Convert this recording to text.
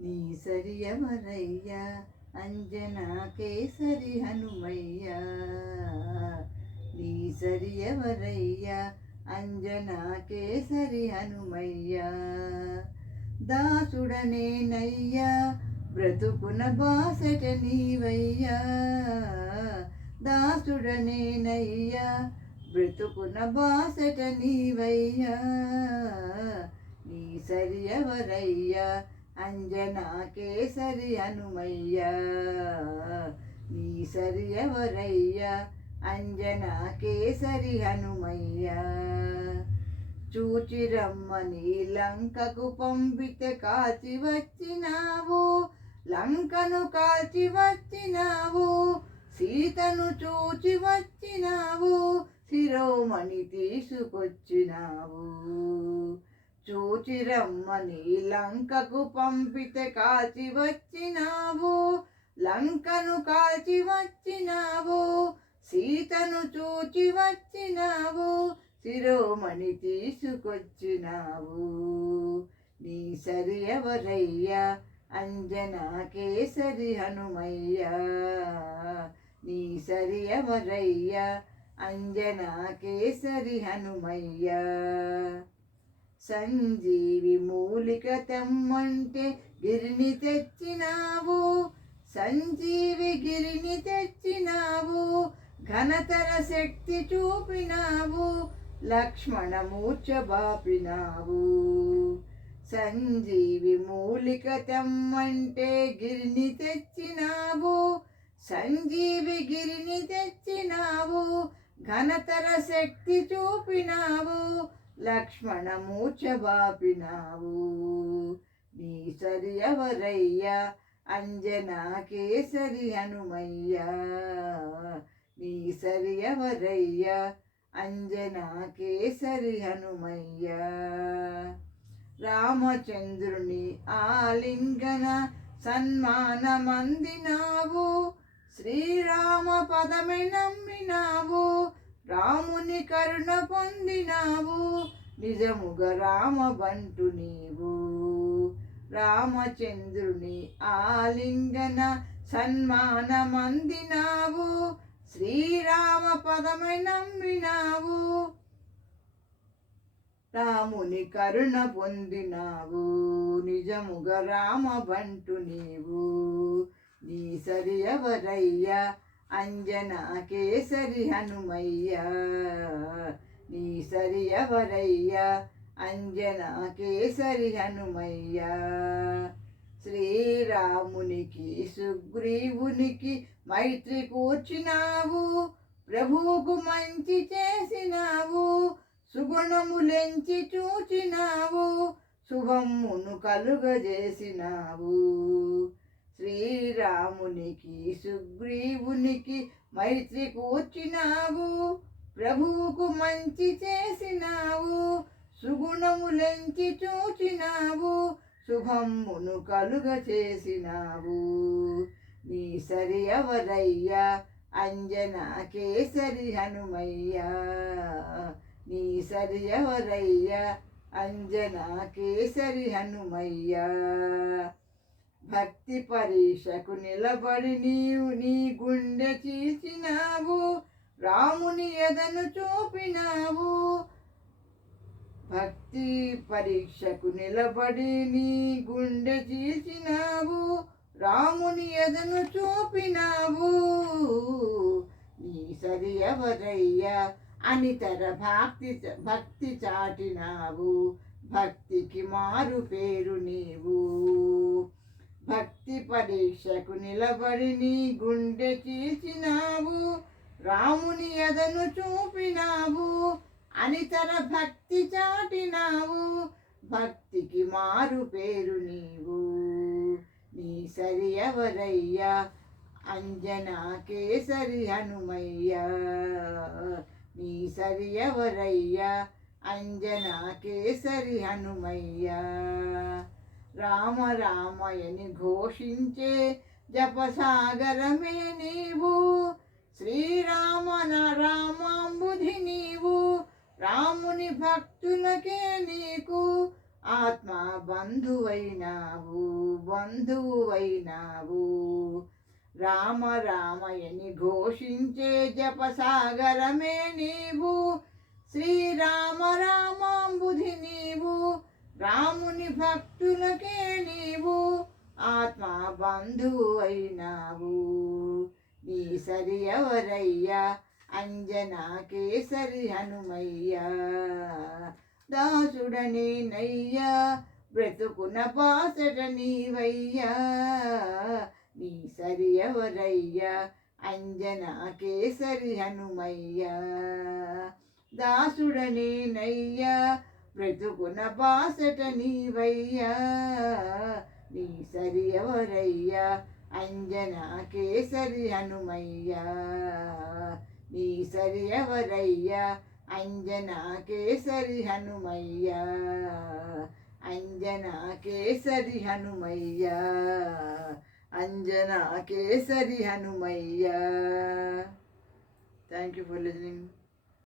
నీ సరి ఎవరయ్యా అంజనా కేసరి హనుమయ్యా. నీ సరి ఎవరయ్యా అంజనా కేసరి హనుమయ్యా. దాసుడనేనయ్యా బ్రతుకున బాసట నీవయ్యా. దాసుడనేనయ్యా బ్రతుకున బాసట నీవయ్యా. నీ సరి ఎవరయ్యా అంజనా కేసరి హనుమయ్యా. నీ సరి ఎవరయ్యా అంజనా కేసరి హనుమయ్యా. చూచి రమ్మని లంకకు పంపితే కాల్చి వచ్చినావు. లంకను కాల్చి వచ్చినావు. సీతను చూచి వచ్చినావు. శిరోమణి తీసుకొచ్చినావు. చూచి రమ్మని లంకకు పంపితే కాల్చి వచ్చినావు. లంకను కాల్చి వచ్చినావు. సీతను చూచి వచ్చినావు. శిరోమణి తీసుకొచ్చినావు. నీ సరి ఎవరయ్యా అంజనా కేసరి హనుమయ్యా. నీ సరి ఎవరయ్యా అంజనా కేసరి హనుమయ్యా. సంజీవి మూలిక తెమ్మంటే గిరిని తెచ్చినావు. సంజీవి గిరిని తెచ్చినావు. ఘనతర శక్తి చూపినావు. లక్ష్మణ మూర్ఛ బాపినావు. సంజీవి మూలిక తెమ్మంటే గిరిని తెచ్చినావు. సంజీవి గిరిని తెచ్చినావు. ఘనతర శక్తి చూపినావు. లక్ష్మణ మూర్ఛ బాపినావు. నీ సరి ఎవరయ్యా అంజనా కేసరి హనుమయ్యా. నీ సరి ఎవరయ్యా అంజనా కేసరి హనుమయ్యా. రామచంద్రుని ఆలింగన సన్మానమందినావు. శ్రీరామ పదమే నమ్మినావు. రాముని కరుణ పొందినావు. నిజముగా రామ బంటు నీవు. రామచంద్రుని ఆలింగన సన్మానమందినావు. శ్రీరామ పదమే నమ్మినావు. రాముని కరుణ పొందినావు. నిజముగా రామ బంటు నీవు. నీ సరి ఎవరయ్యా అంజనా కేసరి హనుమయ్యా. నీ సరి ఎవరయ్యా అంజనా కేసరి హనుమయ్యా. శ్రీరామునికి సుగ్రీవునికి మైత్రి కూర్చినావు. ప్రభువుకు మంచి చేసినావు. సుగుణములెంచి చూచినావు. శుభమును కలుగజేసినావు. శ్రీరామునికి సుగ్రీవునికి మైత్రి కూర్చినావు. ప్రభువుకు మంచి చేసినావు. సుగుణములెంచి చూచినావు. శుభమును కలుగ చేసినావు. నీ సరి ఎవరయ్యా అంజనా కేసరి హనుమయ్యా. నీ సరి ఎవరయ్యా అంజనా కేసరి హనుమయ్యా. భక్తి పరీక్షకు నిలబడి నీవు నీ గుండె చీల్చినావు. రాముని ఎదను చూపినావు. భక్తి పరీక్షకు నిలబడి నీ గుండె చీల్చినావు. రాముని ఎదను చూపినావు. నీ సరి ఎవరయ్యా అనితర భక్తి చాటినావు. భక్తికి మారు పేరు నీవు. భక్తి పరీక్షకు నిలబడి నీ గుండె చీల్చినావు. రాముని ఎదను చూపినావు. అనితర భక్తి చాటినావు. భక్తికి మారు పేరు నీవు. నీ సరి ఎవరయ్యా అంజనా కేసరి హనుమయ్యా. నీ సరి ఎవరయ్యా అంజనా కేసరి హనుమయ్యా. రామ రామయని ఘోషించే జపసాగరమే నీవు. శ్రీరామ రామాంబుధి నీవు. రాముని భక్తులకే నీకు ఆత్మ బంధువైనావు బంధువైనావు. రామ రామయని ఘోషించే జపసాగరమే నీవు, శ్రీరామ రామాంబుధి నీవు, రాముని భక్తులకే నీవు ఆత్మ బంధువు అయినావు. నీ సరి ఎవరయ్యా అంజనా కేసరి హనుమయ్యా, దాసుడనే నయ్యా బ్రతుకున బాసట నీవయ్యా. నీ సరి ఎవరయ్యా అంజనా కేసరి హనుమయ్యా, దాసుడనే నయ్యా బ్రతుకున బాసట నీవయ్యా. నీ సరి ఎవరయ్యా అంజనా కేసరి హనుమయ్యా, నీ సరి ఎవరయ్యా Anjana Kesari Hanumayya, Anjana Kesari Hanumayya, Anjana Kesari Hanumayya. Thank you for listening.